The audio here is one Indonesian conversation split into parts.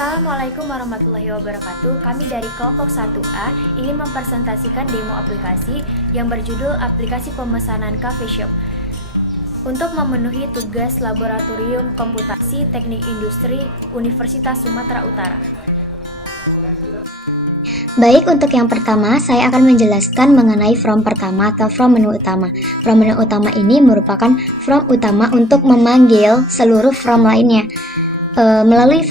Assalamualaikum warahmatullahi wabarakatuh. Kami dari kelompok 1A ingin mempresentasikan demo aplikasi yang berjudul Aplikasi Pemesanan Cafe Shop untuk memenuhi tugas Laboratorium Komputasi Teknik Industri Universitas Sumatera Utara. Baik, untuk yang pertama, saya akan menjelaskan mengenai from pertama atau from menu utama. From menu utama ini merupakan from utama untuk memanggil seluruh from lainnya. Melalui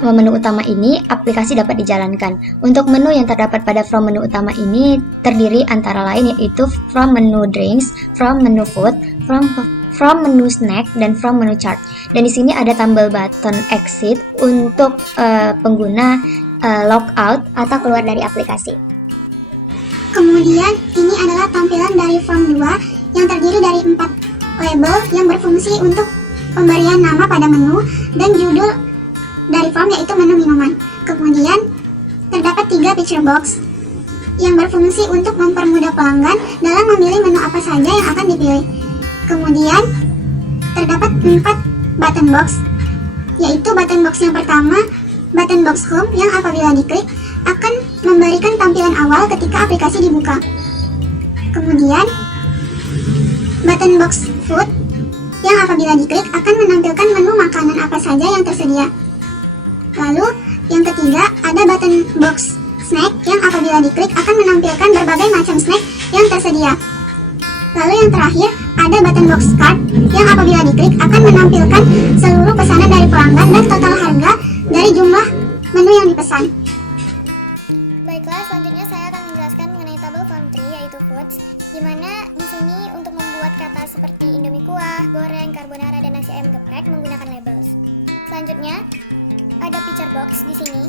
menu utama ini, aplikasi dapat dijalankan. Untuk menu yang terdapat pada from menu utama ini terdiri antara lain yaitu from menu drinks, from menu food, from menu snack, dan from menu chart. Dan di sini ada tombol button exit untuk pengguna logout atau keluar dari aplikasi. Kemudian ini adalah tampilan dari form 2 yang terdiri dari 4 label yang berfungsi untuk pemberian nama pada menu dan judul dari form yaitu menu minuman. Kemudian terdapat 3 picture box yang berfungsi untuk mempermudah pelanggan dalam memilih menu apa saja yang akan dipilih. Kemudian terdapat 4 button box, yaitu button box yang pertama, button box home, yang apabila diklik akan memberikan tampilan awal ketika aplikasi dibuka. Kemudian button box food, yang apabila diklik akan menampilkan menu makanan apa saja yang tersedia. Lalu yang ketiga ada button box snack, yang apabila diklik akan menampilkan berbagai macam snack yang tersedia. Lalu yang terakhir ada button box cart, yang apabila diklik akan menampilkan seluruh pesanan dari pelanggan dan total harga dari jumlah menu yang dipesan. Baiklah, selanjutnya saya akan menjelaskan mengenai tabel form 3 yaitu foods, di mana di sini untuk membuat kata seperti Indomie kuah, goreng, carbonara, dan nasi ayam geprek menggunakan labels. Selanjutnya ada picture box di sini,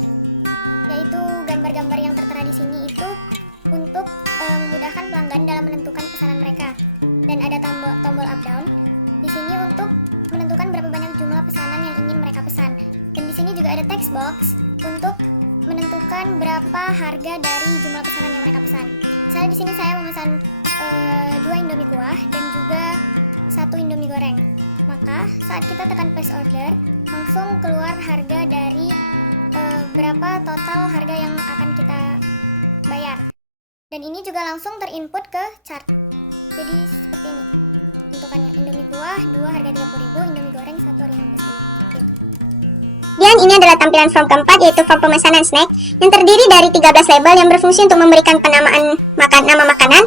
yaitu gambar-gambar yang tertera di sini itu untuk memudahkan pelanggan dalam menentukan pesanan mereka. Dan ada tombol up down di sini untuk menentukan berapa banyak jumlah pesanan yang ingin mereka pesan. Dan di sini juga ada text box untuk menentukan berapa harga dari jumlah pesanan yang mereka pesan. Misalnya di sini saya memesan 2 Indomie kuah dan juga 1 Indomie goreng. Maka saat kita tekan place order, langsung keluar harga dari berapa total harga yang akan kita bayar. Dan ini juga langsung terinput ke chart. Jadi seperti ini bentukannya: Indomie kuah 2 harga 30.000, Indomie goreng 1 harga 16.000. Dan ini adalah tampilan form keempat, yaitu form pemesanan snack yang terdiri dari 13 label yang berfungsi untuk memberikan penamaan nama makanan,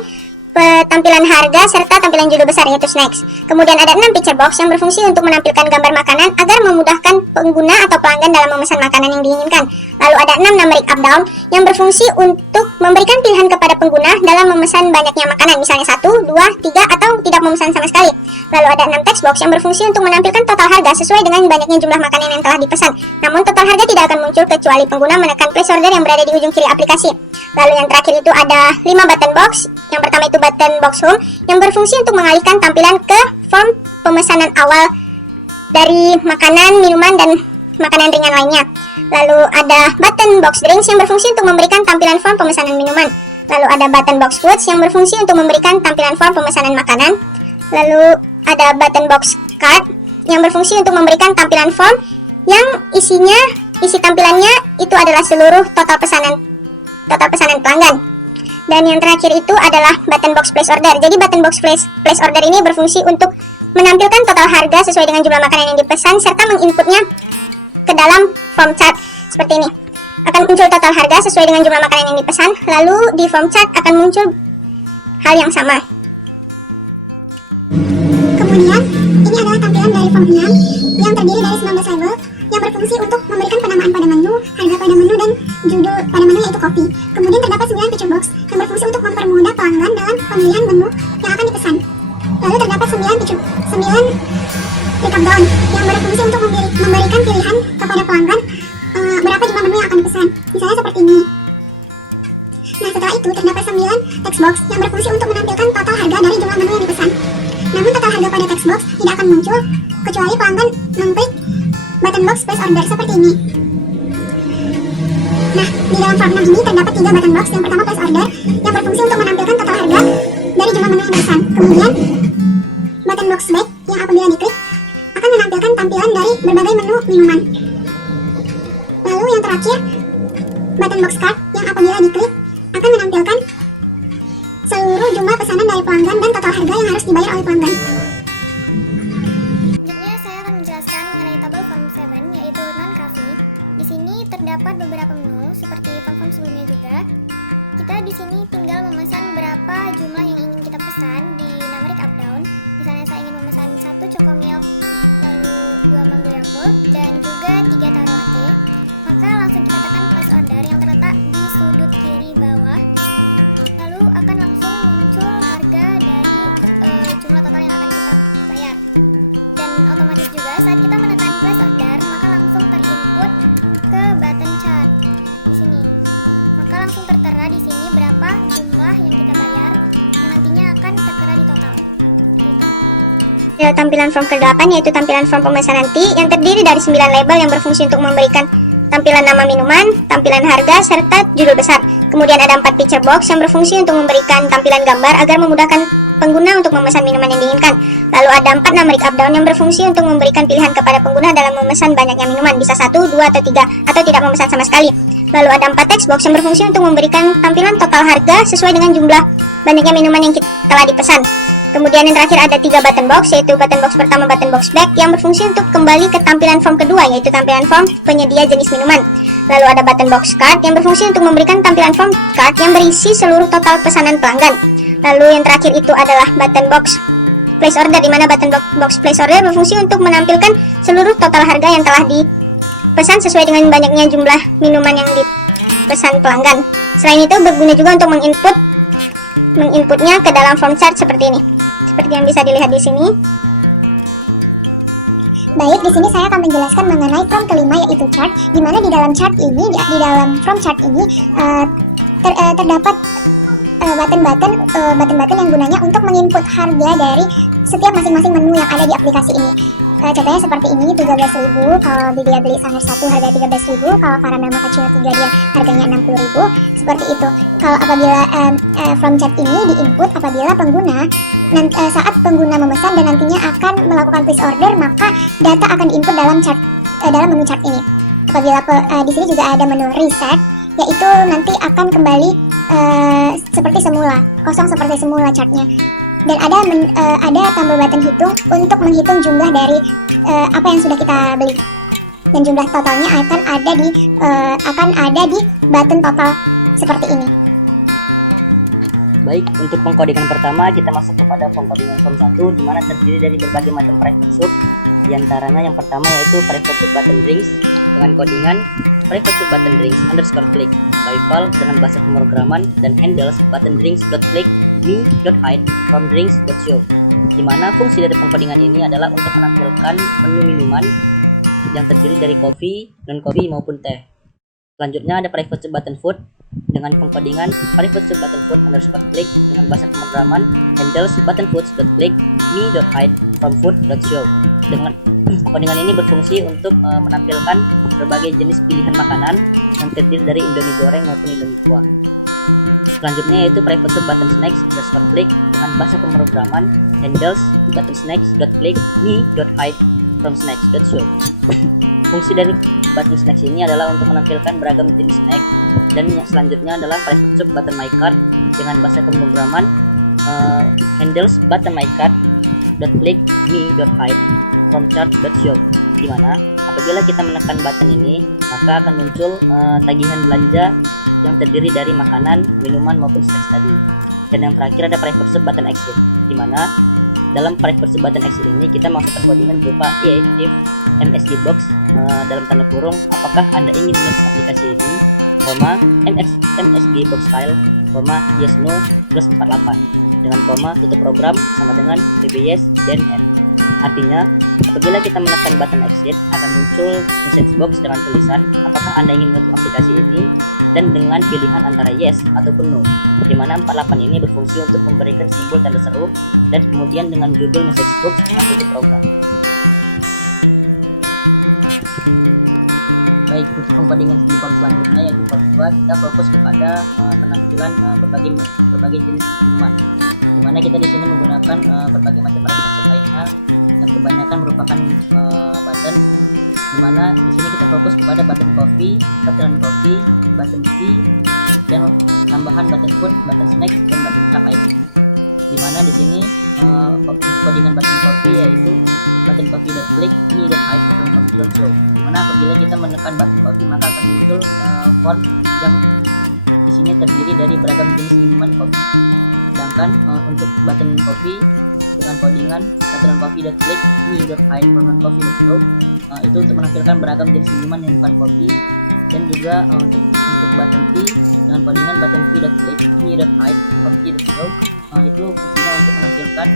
tampilan harga, serta tampilan judul besar yaitu snacks. Kemudian ada 6 picture box yang berfungsi untuk menampilkan gambar makanan agar memudahkan pengguna atau pelanggan dalam memesan makanan yang diinginkan. Lalu ada 6 numeric up down yang berfungsi untuk memberikan pilihan kepada pengguna dalam memesan banyaknya makanan, misalnya 1, 2, 3, atau tidak memesan sama sekali. Lalu ada 6 text box yang berfungsi untuk menampilkan total harga sesuai dengan banyaknya jumlah makanan yang telah dipesan. Namun total harga tidak akan muncul kecuali pengguna menekan place order yang berada di ujung kiri aplikasi. Lalu yang terakhir itu ada 5 button box. Yang pertama itu button box home yang berfungsi untuk mengalihkan tampilan ke form pemesanan awal dari makanan, minuman, dan makanan ringan lainnya. Lalu ada button box drinks yang berfungsi untuk memberikan tampilan form pemesanan minuman. Lalu ada button box foods yang berfungsi untuk memberikan tampilan form pemesanan makanan. Lalu ada button box cart yang berfungsi untuk memberikan tampilan form yang isi tampilannya itu adalah seluruh total pesanan pelanggan. Dan yang terakhir itu adalah button box place order. Jadi button box place order ini berfungsi untuk menampilkan total harga sesuai dengan jumlah makanan yang dipesan serta menginputnya ke dalam form chart seperti ini. Akan muncul total harga sesuai dengan jumlah makanan yang dipesan, lalu di form chart akan muncul hal yang sama. Kemudian ini adalah tampilan dari form 6 yang terdiri dari 19 label yang berfungsi untuk memberikan penamaan pada menu, harga pada menu, dan judul pada menu yaitu kopi. Kemudian terdapat 9 picture box yang berfungsi untuk mempermudah pelanggan dalam pemilihan menu yang akan dipesan. Lalu terdapat 9 pick up down yang berfungsi untuk memberikan pilihan kepada pelanggan berapa jumlah menu yang akan dipesan. Misalnya seperti ini. Nah, setelah itu terdapat 9 text box yang berfungsi untuk menampilkan total harga dari jumlah menu yang dipesan. Namun total harga pada text box tidak akan muncul kecuali pelanggan mengklik button box place order seperti ini. Nah, di dalam form 6 ini terdapat 3 button box. Yang pertama place order yang berfungsi untuk menampilkan total harga dari jumlah menu yang dipesan. Kemudian button box back yang apabila diklik akan menampilkan tampilan dari berbagai menu minuman. Lalu terakhir, button box card yang apabila diklik akan menampilkan seluruh jumlah pesanan dari pelanggan dan total harga yang harus dibayar oleh pelanggan. Selanjutnya saya akan menjelaskan mengenai tabel form 7 yaitu non-coffee. Di sini terdapat beberapa menu seperti form-form sebelumnya juga. Kita di sini tinggal memesan berapa jumlah yang ingin kita pesan di numeric up down. Misalnya saya ingin memesan 1 choco milk, lalu 2 mango yakult, dan juga 3 taro latte. Maka langsung kita tekan place order yang terletak di sudut kiri bawah. Lalu akan langsung muncul harga dari jumlah total yang akan kita bayar. Dan otomatis juga saat kita menekan place order, maka langsung terinput ke button chart di sini. Maka langsung tertera di sini berapa jumlah yang kita bayar yang nantinya akan tertera di total. Tampilan form ke-8 yaitu tampilan form pemesanan tea yang terdiri dari 9 label yang berfungsi untuk memberikan tampilan nama minuman, tampilan harga, serta judul besar. Kemudian ada 4 picture box yang berfungsi untuk memberikan tampilan gambar agar memudahkan pengguna untuk memesan minuman yang diinginkan. Lalu ada 4 numeric up down yang berfungsi untuk memberikan pilihan kepada pengguna dalam memesan banyaknya minuman, bisa 1, 2, atau 3, atau tidak memesan sama sekali. Lalu ada 4 text box yang berfungsi untuk memberikan tampilan total harga sesuai dengan jumlah banyaknya minuman yang telah dipesan. Kemudian yang terakhir ada 3 button box, yaitu button box pertama button box back yang berfungsi untuk kembali ke tampilan form kedua, yaitu tampilan form penyedia jenis minuman. Lalu ada button box card yang berfungsi untuk memberikan tampilan form card yang berisi seluruh total pesanan pelanggan. Lalu yang terakhir itu adalah button box place order, di mana button box place order berfungsi untuk menampilkan seluruh total harga yang telah dipesan sesuai dengan banyaknya jumlah minuman yang dipesan pelanggan. Selain itu berguna juga untuk menginputnya ke dalam form chart seperti ini. Seperti yang bisa dilihat di sini. Baik, di sini saya akan menjelaskan mengenai form kelima yaitu chart, di mana di dalam chart ini, di dalam form chart ini terdapat button-button yang gunanya untuk menginput harga dari setiap masing-masing menu yang ada di aplikasi ini. Contohnya seperti ini, 13.000 kalau dia beli sangat 1 harga 13.000, kalau karamel macchiato 3 dia harganya 60.000, seperti itu. Kalau apabila from chat ini diinput apabila pengguna saat pengguna memesan dan nantinya akan melakukan place order, maka data akan diinput dalam chart dalam menu chart ini. Apabila di sini juga ada menu reset, yaitu nanti akan kembali seperti semula, kosong seperti semula chartnya. Dan ada tombol button hitung untuk menghitung jumlah dari apa yang sudah kita beli, dan jumlah totalnya akan ada di button total seperti ini. Baik, untuk pengkodingan pertama kita masuk kepada pengkodingan form 1, di mana terdiri dari berbagai macam private sub. Di antaranya yang pertama yaitu private sub button drinks dengan kodingan private sub button drinks _click by val dengan bahasa pemrograman, dan handles button drinks.click me.hide from drinks.show, di mana fungsi dari pengkodingan ini adalah untuk menampilkan menu minuman yang terdiri dari kopi, non-kopi maupun teh. Selanjutnya ada private sub button food dengan pengkodingan private sub button food _click dengan bahasa pemrograman, handles button foods.click me.hide from food.show. Dengan pengkodingan ini berfungsi untuk menampilkan berbagai jenis pilihan makanan yang terdiri dari Indomie goreng maupun Indomie kuah. Selanjutnya yaitu private sub button snacks _click dengan bahasa pemrograman, handles button snacks.click me.hide from snacks.show. Fungsi dari button snacks ini adalah untuk menampilkan beragam jenis snack. Dan yang selanjutnya adalah private sub button my cart dengan bahasa pemrograman, handles button my cart.click me.hide from chart.show, di mana apabila kita menekan button ini maka akan muncul tagihan belanja yang terdiri dari makanan, minuman maupun snacks tadi. Dan yang terakhir ada private sub button exit, di mana dalam private sub button exit ini kita masukkan kodingan berupa if MSG box dalam tanda kurung apakah Anda ingin menutup aplikasi ini, MSG box file, yes no plus 48 dengan koma tutup program sama dengan PBS dan F. Artinya apabila kita menekan button exit akan muncul message box dengan tulisan apakah Anda ingin menutup aplikasi ini dan dengan pilihan antara yes ataupun no, di mana 48 ini berfungsi untuk memberikan simbol tanda seru dan kemudian dengan judul message box dengan tutup program. Baik, untuk pengkodingan di form selanjutnya yaitu form 2, kita fokus kepada penampilan berbagai jenis minuman, di mana kita di sini menggunakan berbagai macam private sub lainnya yang kebanyakan merupakan button dimana di sini kita fokus kepada button coffee, button coffee, button tea, dan tambahan button food, button snack, dan button cup ID. Dimana di sini untuk codingan button coffee yaitu button coffee .click, ini .hide from coffee .show. Dimana apabila kita menekan button coffee maka akan muncul font yang di sini terdiri dari beragam jenis minuman kopi. Sedangkan untuk button coffee dengan codingan button coffee.click, ini .hide from coffee .show, itu untuk menampilkan beragam jenis minuman yang bukan kopi. Dan juga untuk button tea dengan codingan button tea.click, ini .hide from tea .show, itu fungsinya untuk menampilkan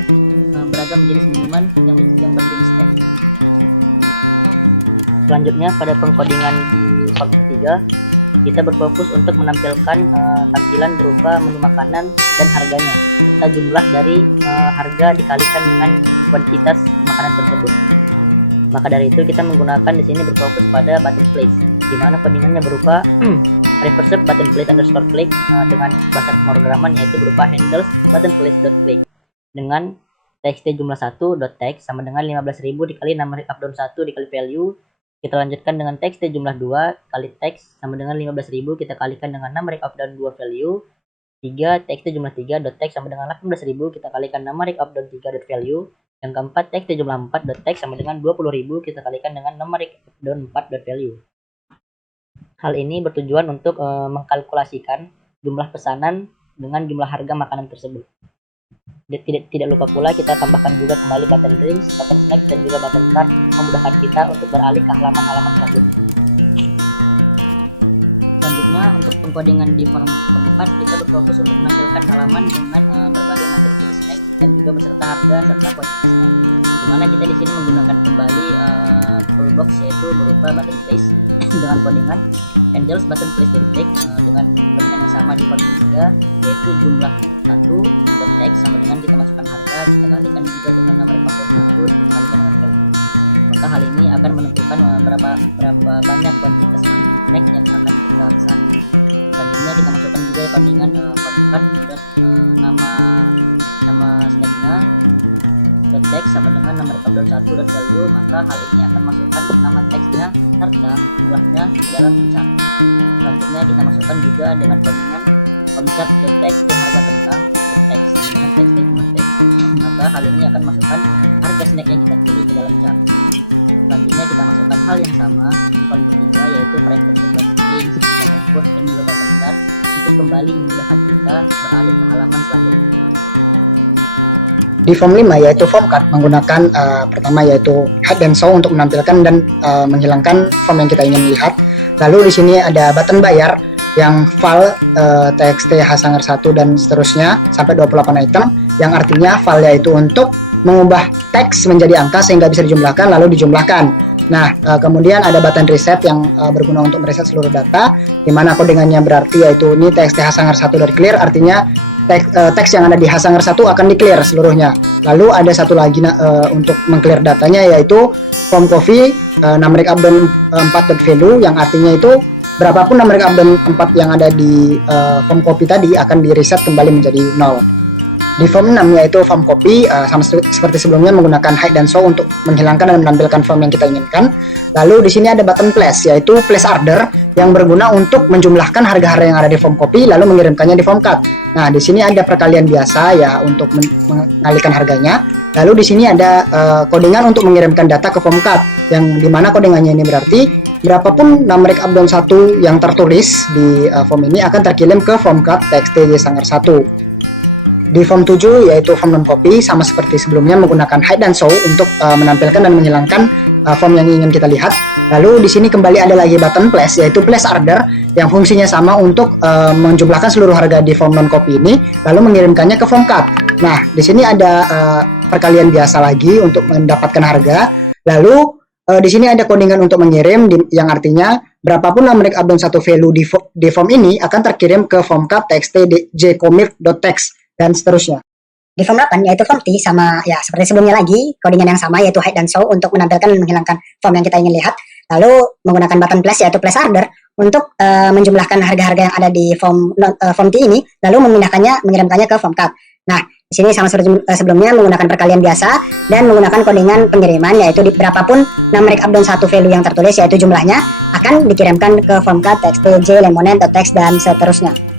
beragam jenis minuman yang berjenis teh. Selanjutnya pada pengkodingan di form ketiga, kita berfokus untuk menampilkan tampilan berupa menu makanan dan harganya, serta jumlah dari harga dikalikan dengan kuantitas makanan tersebut. Maka dari itu kita menggunakan di sini berfokus pada button place, di mana kodingannya berupa reverse button place underscore click dengan bahasa pemrograman yaitu berupa handles button place dot click dengan txt jumlah 1 dot text sama dengan 15.000 dikali numeric up down 1 dikali value. Kita lanjutkan dengan txt jumlah 2 kali text sama dengan 15.000 kita kalikan dengan numeric up down 2 value. 3 txt jumlah 3 dot text sama dengan 18.000 kita kalikan numeric up down 3 dot value. Yang keempat txt jumlah 4 dot text sama dengan 20.000 kita kalikan dengan numeric up down 4 dot value. Hal ini bertujuan untuk mengkalkulasikan jumlah pesanan dengan jumlah harga makanan tersebut. Tidak lupa pula kita tambahkan juga kembali button drinks, button snack, dan juga button cart memudahkan kita untuk beralih ke halaman-halaman selanjutnya. Selanjutnya untuk pengkodingan di form keempat, kita berfokus untuk menampilkan halaman dengan berbagai macam jenis snack dan juga beserta harga serta kuantitasnya. Dimana kita di sini menggunakan kembali toolbox yaitu berupa button place dengan kodingan handles button place click dengan kodingan yang sama di form ketiga yaitu jumlah 1 dot text sama dengan kita masukkan harga, kita kalikan juga dengan nomor paket 1 kita kalikan dengan value. Maka hal ini akan menentukan berapa banyak kuantitas snack yang akan kita pesan. Selanjutnya kita masukkan juga kodingan card nama snacknya dot text sama dengan nomor tabel 1 dot value, maka hal ini akan masukkan nama teksnya serta jumlahnya ke dalam chart. Selanjutnya kita masukkan juga dengan kodingan chart dot text dan harga tentang dot text dengan text jumlah teks, maka hal ini akan masukkan harga snack yang kita pilih ke dalam chart. Selanjutnya kita masukkan hal yang sama di form ketiga yaitu private button links, button post, dan juga button chart untuk kembali memudahkan kita beralih ke halaman selanjutnya. Di form 5 yaitu form card menggunakan pertama yaitu hide dan show untuk menampilkan dan menghilangkan form yang kita ingin lihat. Lalu di sini ada button bayar yang file txt h-1 dan seterusnya sampai 28 item, yang artinya file yaitu untuk mengubah teks menjadi angka sehingga bisa dijumlahkan lalu dijumlahkan. Nah, kemudian ada button reset yang berguna untuk mereset seluruh data, di mana kodingannya berarti yaitu ini txt h-1 dari clear, artinya teks yang ada di h-1 akan di clear seluruhnya. Lalu ada satu lagi untuk meng-clear datanya yaitu form coffee numeric up down 4 value, yang artinya itu berapapun numeric up down 4 yang ada di form copy tadi akan di reset kembali menjadi 0. Di form 6 yaitu form copy sama seperti sebelumnya menggunakan hide dan show untuk menghilangkan dan menampilkan form yang kita inginkan. Lalu di sini ada button place yaitu place order yang berguna untuk menjumlahkan harga-harga yang ada di form copy lalu mengirimkannya di form card. Nah, di sini ada perkalian biasa ya untuk mengalihkan harganya. Lalu di sini ada kodingan untuk mengirimkan data ke form card, yang dimana kodingannya ini berarti berapapun numeric up down 1 yang tertulis di form ini akan terkirim ke form card txt j-1. Di form 7 yaitu form non copy sama seperti sebelumnya menggunakan hide dan show untuk menampilkan dan menghilangkan form yang ingin kita lihat. Lalu di sini kembali ada lagi button place yaitu place order yang fungsinya sama untuk menjumlahkan seluruh harga di form non copy ini lalu mengirimkannya ke form card. Nah, di sini ada perkalian biasa lagi untuk mendapatkan harga. Lalu di sini ada kodingan untuk mengirim yang artinya berapapun numeric up down 1 value di form ini akan terkirim ke form card txt jcommit.text dan seterusnya. Di form 8 yaitu form T sama ya seperti sebelumnya lagi, kodingan yang sama yaitu hide dan show untuk menampilkan dan menghilangkan form yang kita ingin lihat. Lalu menggunakan button place yaitu place order untuk menjumlahkan harga-harga yang ada di form T ini lalu mengirimkannya ke form card. Nah, Di sini sama seperti sebelumnya menggunakan perkalian biasa dan menggunakan kodingan pengiriman, yaitu di berapapun numeric up dan satu value yang tertulis yaitu jumlahnya akan dikirimkan ke form card txt j lemonade.txt dan seterusnya.